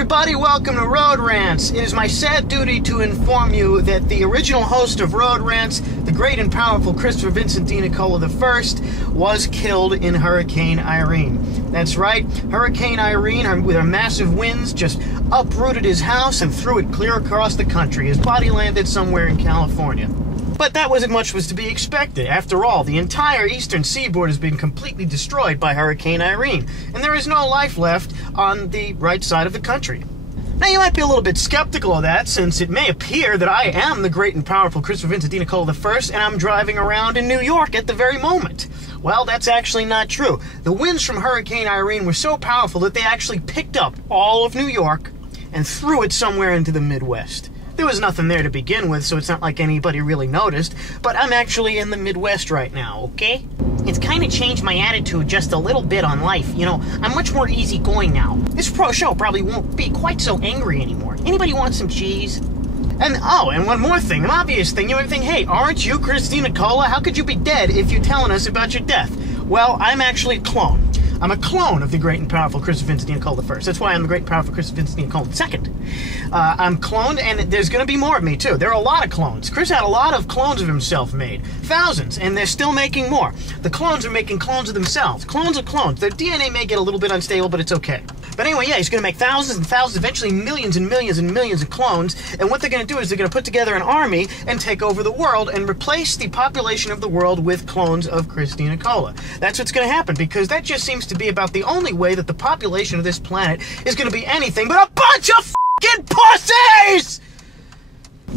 everybody, welcome to Road Rants. It is my sad duty to inform you that the original host of Road Rants, the great and powerful Christopher Vincent D. Nicola I, was killed in Hurricane Irene. That's right, Hurricane Irene, with her massive winds, just uprooted his house and threw it clear across the country. His body landed somewhere in California. But that wasn't much was to be expected. After all, the entire eastern seaboard has been completely destroyed by Hurricane Irene, and there is no life left on the right side of the country. Now, you might be a little bit skeptical of that, since it may appear that I am the great and powerful Christopher Vincent D. Nicola I, and I'm driving around in New York at the very moment. Well, that's actually not true. The winds from Hurricane Irene were so powerful that they actually picked up all of New York and threw it somewhere into the Midwest. There was nothing there to begin with, so it's not like anybody really noticed, but I'm actually in the Midwest right now, okay? It's kind of changed my attitude just a little bit on life. You know, I'm much more easygoing now. This show probably won't be quite so angry anymore. Anybody want some cheese? And one more thing, an obvious thing. You might think, hey, aren't you Christine Nicola? How could you be dead if you're telling us about your death? Well, I'm actually a clone. I'm a clone of the great and powerful Christopher Vincent D. Nicola I. That's why I'm the great and powerful Christopher Vincent D. Nicola II. I'm cloned, and there's going to be more of me, too. There are a lot of clones. Chris had a lot of clones of himself made. Thousands, and they're still making more. The clones are making clones of themselves. Clones of clones. Their DNA may get a little bit unstable, but it's okay. But anyway, yeah, he's going to make thousands and thousands, eventually millions and millions and millions of clones, and what they're going to do is they're going to put together an army and take over the world and replace the population of the world with clones of Christine Nicola. That's what's going to happen, because that just seems to be about the only way that the population of this planet is going to be anything but a bunch of f***ing pussies!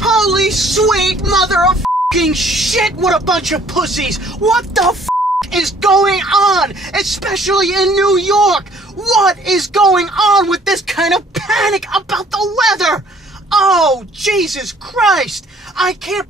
Holy sweet mother of f***ing shit, what a bunch of pussies! What the f*** is going on? Especially in New York! What is going on with this kind of panic about the weather? Oh, Jesus Christ! I can't,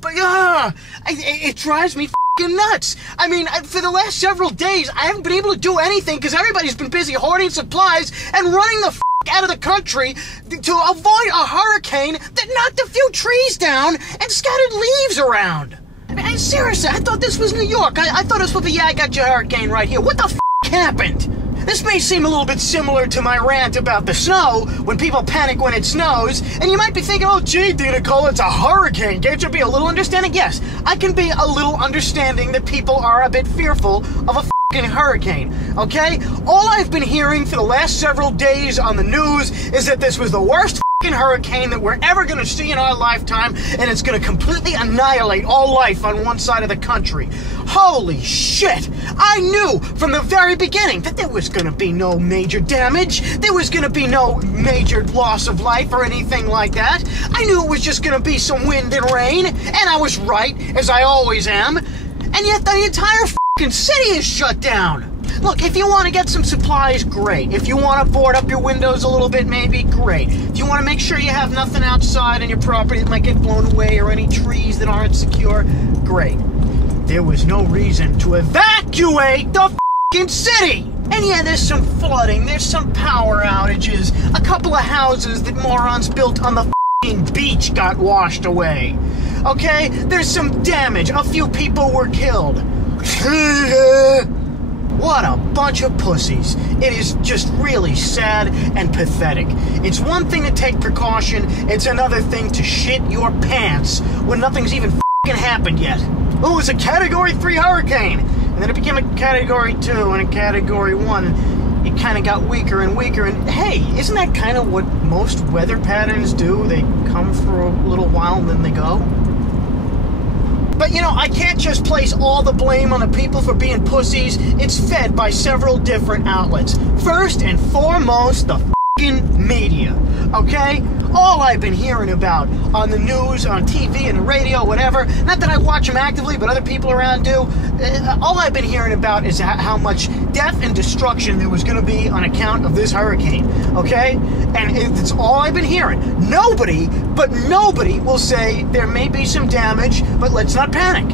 it drives me f***ing nuts. I mean, for the last several days, I haven't been able to do anything because everybody's been busy hoarding supplies and running the f*** out of the country to avoid a hurricane that knocked a few trees down and scattered leaves around. I mean, seriously, I thought this was New York. I thought this would be, yeah, I got your hurricane right here. What the f*** happened? This may seem a little bit similar to my rant about the snow, when people panic when it snows, and you might be thinking, oh gee, D. Nicola, it's a hurricane. Can't you be a little understanding? Yes, I can be a little understanding that people are a bit fearful of a f***ing hurricane, okay? All I've been hearing for the last several days on the news is that this was the worst hurricane that we're ever going to see in our lifetime, and it's going to completely annihilate all life on one side of the country. Holy shit! I knew from the very beginning that there was going to be no major damage, there was going to be no major loss of life or anything like that. I knew it was just going to be some wind and rain, and I was right, as I always am, and yet the entire f***ing city is shut down. Look, if you want to get some supplies, great. If you want to board up your windows a little bit, maybe, great. If you want to make sure you have nothing outside on your property that might get blown away or any trees that aren't secure, great. There was no reason to evacuate the f***ing city! And yeah, there's some flooding, there's some power outages, a couple of houses that morons built on the f***ing beach got washed away. Okay? There's some damage, a few people were killed. What a bunch of pussies. It is just really sad and pathetic. It's one thing to take precaution, it's another thing to shit your pants when nothing's even f***ing happened yet. Oh, it was a Category 3 hurricane, and then it became a Category 2 and a Category 1, and it kind of got weaker and weaker, and hey, isn't that kind of what most weather patterns do? They come for a little while and then they go? But, you know, I can't just place all the blame on the people for being pussies. It's fed by several different outlets. First and foremost, the f***ing media, okay? All I've been hearing about on the news, on TV and the radio, whatever, not that I watch them actively, but other people around do, all I've been hearing about is how much death and destruction there was going to be on account of this hurricane, okay? And it's all I've been hearing. Nobody will say there may be some damage, but let's not panic.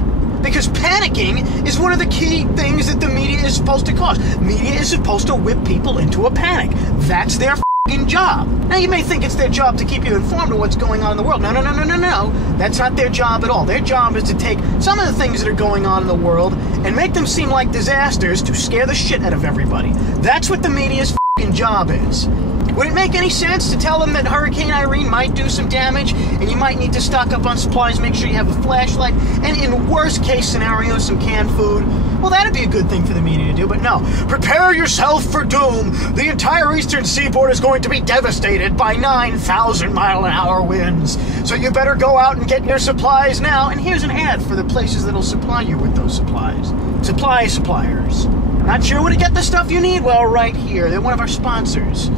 Because panicking is one of the key things that the media is supposed to cause. Media is supposed to whip people into a panic. That's their f***ing job. Now, you may think it's their job to keep you informed of what's going on in the world. No. That's not their job at all. Their job is to take some of the things that are going on in the world and make them seem like disasters to scare the shit out of everybody. That's what the media's f***ing job is. Would it make any sense to tell them that Hurricane Irene might do some damage and you might need to stock up on supplies, make sure you have a flashlight, and in worst case scenario, some canned food? Well, that'd be a good thing for the media to do, but no. Prepare yourself for doom. The entire eastern seaboard is going to be devastated by 9,000-mile-an-hour winds. So you better go out and get your supplies now. And here's an ad for the places that'll supply you with those supplies. Suppliers. Not sure where to get the stuff you need? Well, right here. They're one of our sponsors.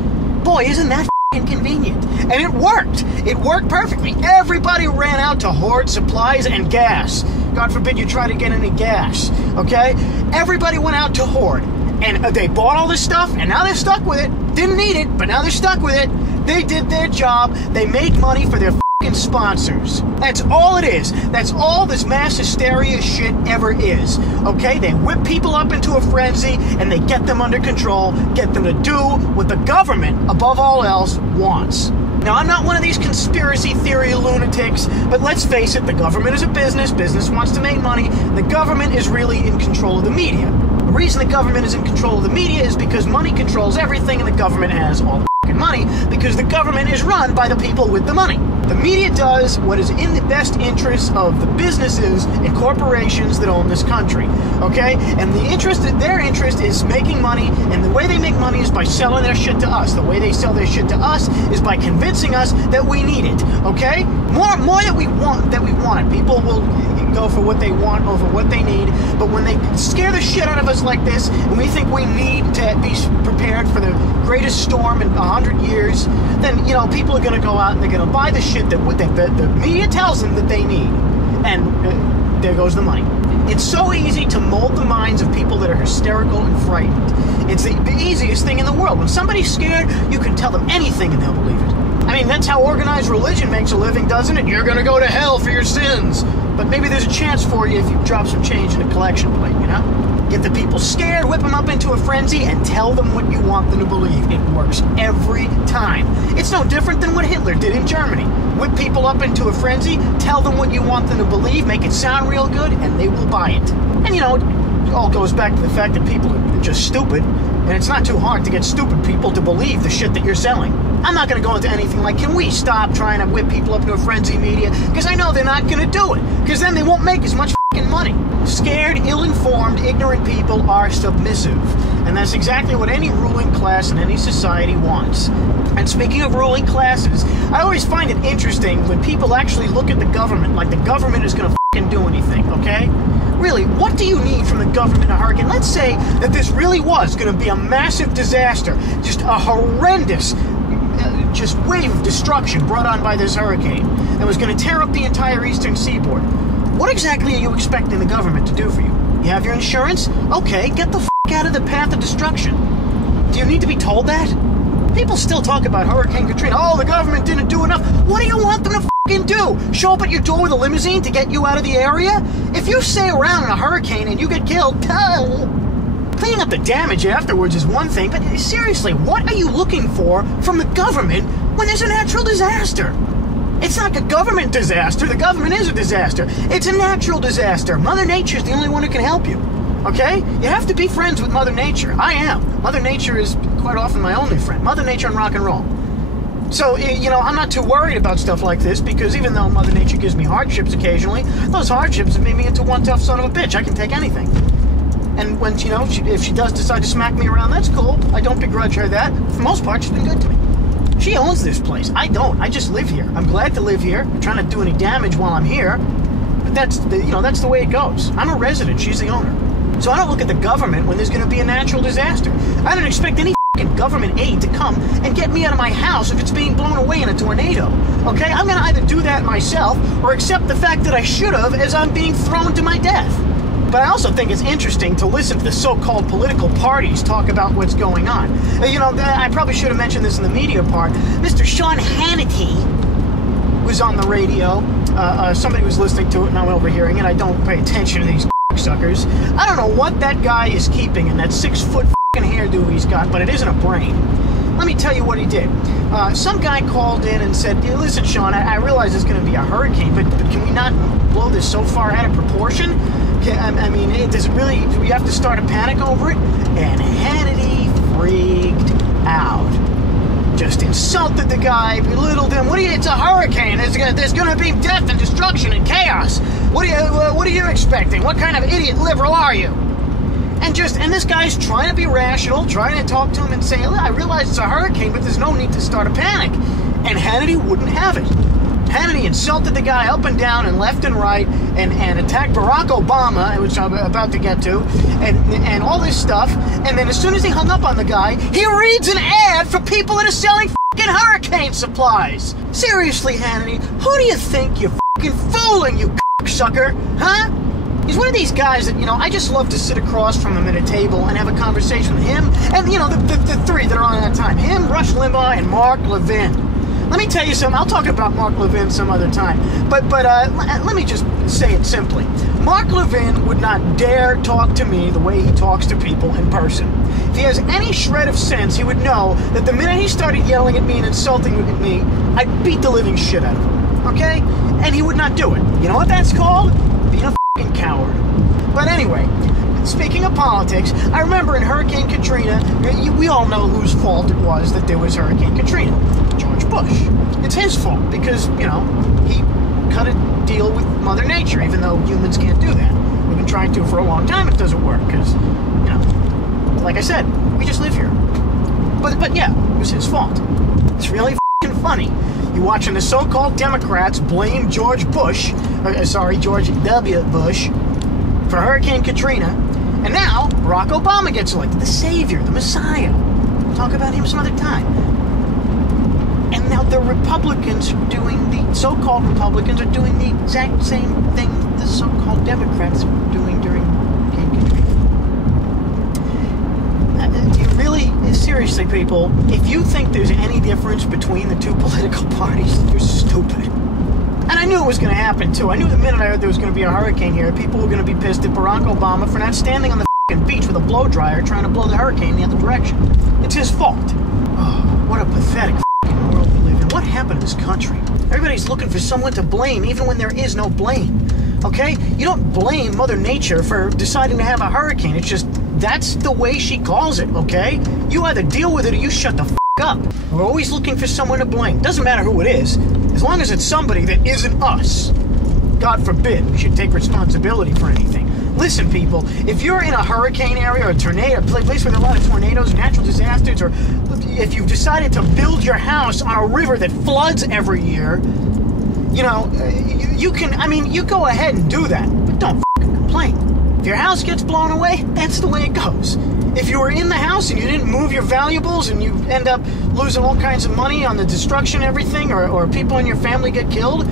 Boy, isn't that inconvenient? And it worked. It worked perfectly. Everybody ran out to hoard supplies and gas. God forbid you try to get any gas, okay? Everybody went out to hoard. And they bought all this stuff, and now they're stuck with it. Didn't need it, but now they're stuck with it. They did their job. They made money for their sponsors. That's all it is. That's all this mass hysteria shit ever is. Okay? They whip people up into a frenzy and they get them under control, get them to do what the government, above all else, wants. Now, I'm not one of these conspiracy theory lunatics, but let's face it, the government is a business. Business wants to make money. The government is really in control of the media. The reason the government is in control of the media is because money controls everything and the government has all the money because the government is run by the people with the money. The media does what is in the best interest of the businesses and corporations that own this country, okay? And their interest is making money, and the way they make money is by selling their shit to us. The way they sell their shit to us is by convincing us that we need it, okay? More that we want it. People will go for what they want over what they need, but when they scare the shit out of us like this, and we think we need to be prepared for the greatest storm in 100 years, then, you know, people are going to go out and they're going to buy the shit that the media tells them that they need. And there goes the money. It's so easy to mold the minds of people that are hysterical and frightened. It's the easiest thing in the world. When somebody's scared, you can tell them anything and they'll believe it. I mean, that's how organized religion makes a living, doesn't it? You're going to go to hell for your sins. But maybe there's a chance for you if you drop some change in a collection plate, you know? Get the people scared, whip them up into a frenzy, and tell them what you want them to believe. It works every time. It's no different than what Hitler did in Germany. Whip people up into a frenzy, tell them what you want them to believe, make it sound real good, and they will buy it. And, you know, it all goes back to the fact that people are just stupid, and it's not too hard to get stupid people to believe the shit that you're selling. I'm not going to go into anything like, can we stop trying to whip people up into a frenzy media? Because I know they're not going to do it. Because then they won't make as much f***ing money. Scared, ill-informed, ignorant people are submissive. And that's exactly what any ruling class in any society wants. And speaking of ruling classes, I always find it interesting when people actually look at the government like the government is going to f***ing do anything, okay? Really, what do you need from the government in a hurricane? Let's say that this really was going to be a massive disaster, just a horrendous just wave of destruction brought on by this hurricane that was going to tear up the entire eastern seaboard. What exactly are you expecting the government to do for you? You have your insurance? Okay, get the f*** out of the path of destruction. Do you need to be told that? People still talk about Hurricane Katrina. Oh, the government didn't do enough. What do you want them to f***ing do? Show up at your door with a limousine to get you out of the area? If you stay around in a hurricane and you get killed, cleaning up the damage afterwards is one thing, but seriously, what are you looking for from the government when there's a natural disaster? It's not a government disaster. The government is a disaster. It's a natural disaster. Mother Nature's the only one who can help you. Okay? You have to be friends with Mother Nature. I am. Mother Nature is quite often my only friend. Mother Nature and rock and roll. So, you know, I'm not too worried about stuff like this because even though Mother Nature gives me hardships occasionally, those hardships have made me into one tough son of a bitch. I can take anything. And when, you know, if she does decide to smack me around, that's cool. I don't begrudge her that. For the most part, she's been good to me. She owns this place. I don't. I just live here. I'm glad to live here. I'm trying to do any damage while I'm here. But that's the way it goes. I'm a resident. She's the owner. So I don't look at the government when there's going to be a natural disaster. I don't expect any government aid to come and get me out of my house if it's being blown away in a tornado. Okay? I'm going to either do that myself or accept the fact that I should have as I'm being thrown to my death. But I also think it's interesting to listen to the so-called political parties talk about what's going on. You know, I probably should have mentioned this in the media part. Mr. Sean Hannity was on the radio. Somebody was listening to it and I'm overhearing it. I don't pay attention to these suckers. I don't know what that guy is keeping in that 6-foot hairdo he's got, but it isn't a brain. Let me tell you what he did. Some guy called in and said, hey, listen, Sean, I realize it's going to be a hurricane, but can we not blow this so far out of proportion? I mean, does it really, do we have to start a panic over it? And Hannity freaked out. just insulted the guy, belittled him. It's a hurricane. There's gonna be death and destruction and chaos. What are you expecting? What kind of idiot liberal are you? And this guy's trying to be rational, trying to talk to him and say, I realize it's a hurricane, but there's no need to start a panic. And Hannity wouldn't have it. Hannity insulted the guy up and down and left and right and attacked Barack Obama, which I'm about to get to, and all this stuff. And then as soon as he hung up on the guy, he reads an ad for people that are selling f***ing hurricane supplies. Seriously, Hannity, who do you think you're f***ing fooling, you cocksucker? Huh? He's one of these guys that, I just love to sit across from him at a table and have a conversation with him and, the three that are on at that time. Him, Rush Limbaugh, and Mark Levin. Let me tell you something. I'll talk about Mark Levin some other time. But let me just say it simply. Mark Levin would not dare talk to me the way he talks to people in person. If he has any shred of sense, he would know that the minute he started yelling at me and insulting me, I'd beat the living shit out of him. Okay? And he would not do it. You know what that's called? Being a f***ing coward. But anyway, speaking of politics, I remember in Hurricane Katrina, we all know whose fault it was that there was Hurricane Katrina. George Bush. It's his fault because, he cut a deal with Mother Nature, even though humans can't do that. We've been trying to for a long time. It doesn't work because, like I said, we just live here. But yeah, it was his fault. It's really f***ing funny. You're watching the so-called Democrats blame George Bush, George W. Bush, for Hurricane Katrina, and now Barack Obama gets elected, the savior, the messiah. We'll talk about him some other time. And now the Republicans are doing, the so-called Republicans are doing the exact same thing the so-called Democrats were doing during Hurricane Katrina. You really, seriously, people, if you think there's any difference between the two political parties, you're stupid. And I knew it was going to happen, too. I knew the minute I heard there was going to be a hurricane here, people were going to be pissed at Barack Obama for not standing on the f***ing beach with a blow dryer trying to blow the hurricane the other direction. It's his fault. Oh, what a pathetic f***ing world we live in. What happened to this country? Everybody's looking for someone to blame, even when there is no blame. Okay? You don't blame Mother Nature for deciding to have a hurricane. It's just, that's the way she calls it, okay? You either deal with it or you shut the f*** up. We're always looking for someone to blame. Doesn't matter who it is, as long as it's somebody that isn't us. God forbid we should take responsibility for anything. Listen, people, if you're in a hurricane area or a tornado, a place where there are a lot of tornadoes, natural disasters, or if you've decided to build your house on a river that floods every year, you can, you go ahead and do that, but don't f***ing complain. If your house gets blown away, that's the way it goes. If you were in the house and you didn't move your valuables and you end up losing all kinds of money on the destruction and everything, or people in your family get killed,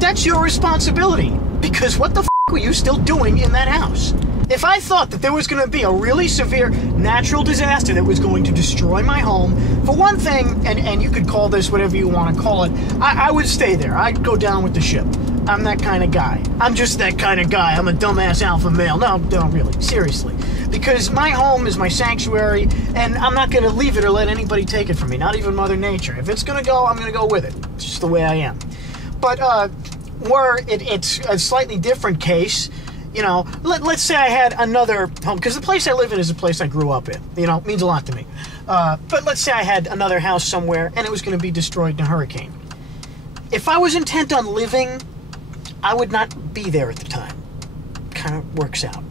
that's your responsibility. Because what the f*** were you still doing in that house? If I thought that there was going to be a really severe natural disaster that was going to destroy my home, for one thing, and you could call this whatever you want to call it, I would stay there. I'd go down with the ship. I'm that kind of guy. I'm just that kind of guy. I'm a dumbass alpha male. No, really. Seriously. Because my home is my sanctuary, and I'm not going to leave it or let anybody take it from me, not even Mother Nature. If it's going to go, I'm going to go with it. It's just the way I am. But it's a slightly different case, let's say I had another home, because the place I live in is a place I grew up in. It means a lot to me. But let's say I had another house somewhere, and it was going to be destroyed in a hurricane. If I was intent on living, I would not be there at the time. Kind of works out.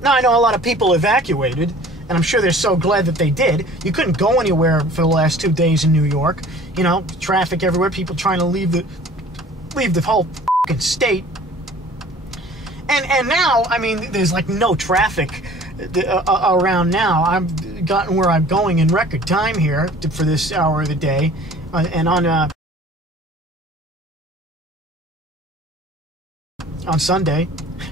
Now, I know a lot of people evacuated, and I'm sure they're so glad that they did. You couldn't go anywhere for the last 2 days in New York. Traffic everywhere, people trying to leave the whole fucking state. And now, there's like no traffic around now. I've gotten where I'm going in record time here for this hour of the day. And on Sunday.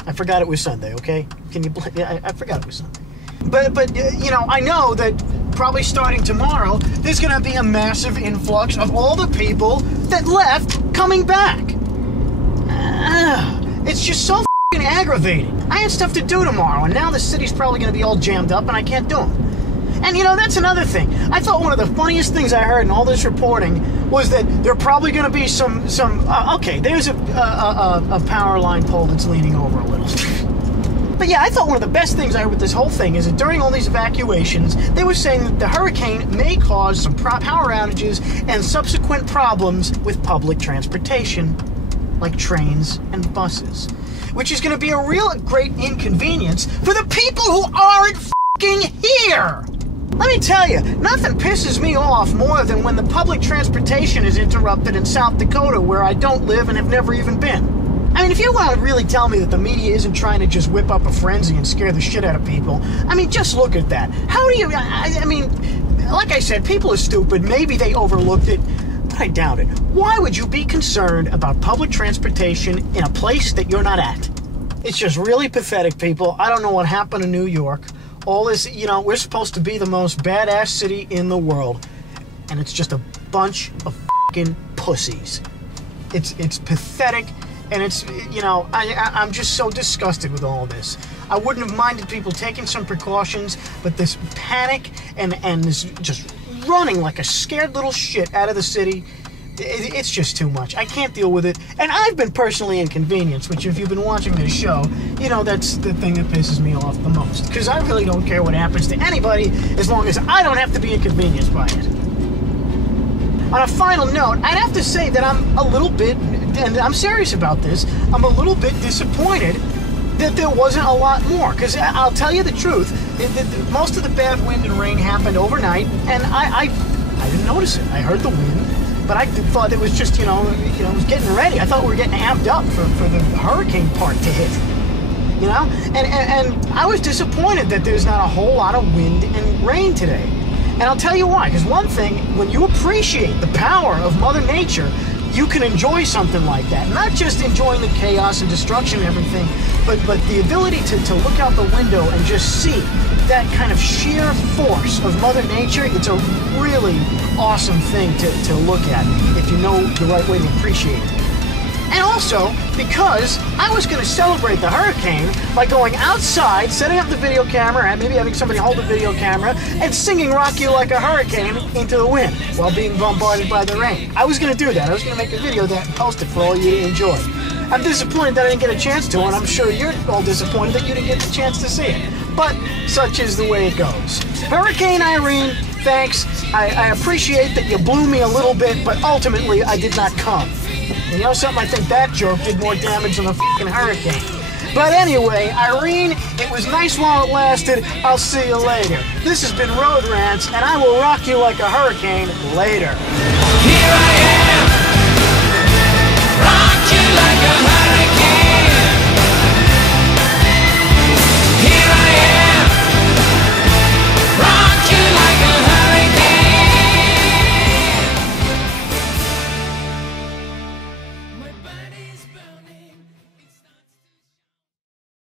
I forgot it was Sunday, okay? I forgot it was Sunday. But I know that probably starting tomorrow, there's going to be a massive influx of all the people that left coming back. It's just so f***ing aggravating. I had stuff to do tomorrow, and now the city's probably going to be all jammed up, and I can't do them. And, that's another thing. I thought one of the funniest things I heard in all this reporting was that there are probably going to be okay, there's a power line pole that's leaning over a little. But yeah, I thought one of the best things I heard with this whole thing is that during all these evacuations, they were saying that the hurricane may cause some power outages and subsequent problems with public transportation, like trains and buses, which is going to be a real great inconvenience for the people who aren't f***ing here. Let me tell you, nothing pisses me off more than when the public transportation is interrupted in South Dakota, where I don't live and have never even been. I mean, if you want to really tell me that the media isn't trying to just whip up a frenzy and scare the shit out of people, I mean, just look at that. How do you, I mean, like I said, people are stupid. Maybe they overlooked it, but I doubt it. Why would you be concerned about public transportation in a place that you're not at? It's just really pathetic, people. I don't know what happened in New York. All this, you know, we're supposed to be the most badass city in the world, and it's just a bunch of fucking pussies. It's pathetic, and it's, you know, I'm just so disgusted with all this. I wouldn't have minded people taking some precautions, but this panic and this just running like a scared little shit out of the city, it's just too much. I can't deal with it. And I've been personally inconvenienced, which if you've been watching this show, you know that's the thing that pisses me off the most. Because I really don't care what happens to anybody as long as I don't have to be inconvenienced by it. On a final note, I'd have to say that I'm a little bit, and I'm serious about this, I'm a little bit disappointed that there wasn't a lot more. Because I'll tell you the truth, most of the bad wind and rain happened overnight, and I didn't notice it. I heard the wind. But I thought it was just, you know, it was getting ready. I thought we were getting amped up for the hurricane part to hit, you know? And I was disappointed that there's not a whole lot of wind and rain today. And I'll tell you why. Because one thing, when you appreciate the power of Mother Nature, you can enjoy something like that. Not just enjoying the chaos and destruction and everything, but the ability to look out the window and just see that kind of sheer force of Mother Nature. It's a really awesome thing to look at if you know the right way to appreciate it. And also, because I was going to celebrate the hurricane by going outside, setting up the video camera, and maybe having somebody hold the video camera, and singing Rock You Like a Hurricane into the wind while being bombarded by the rain. I was going to do that. I was going to make a video of that and post it for all you to enjoy. I'm disappointed that I didn't get a chance to, and I'm sure you're all disappointed that you didn't get the chance to see it. But such is the way it goes. Hurricane Irene, thanks. I appreciate that you blew me a little bit, but ultimately I did not come. And you know something? I think that joke did more damage than a fucking hurricane. But anyway, Irene, it was nice while it lasted. I'll see you later. This has been Road Rants, and I will rock you like a hurricane later. Here I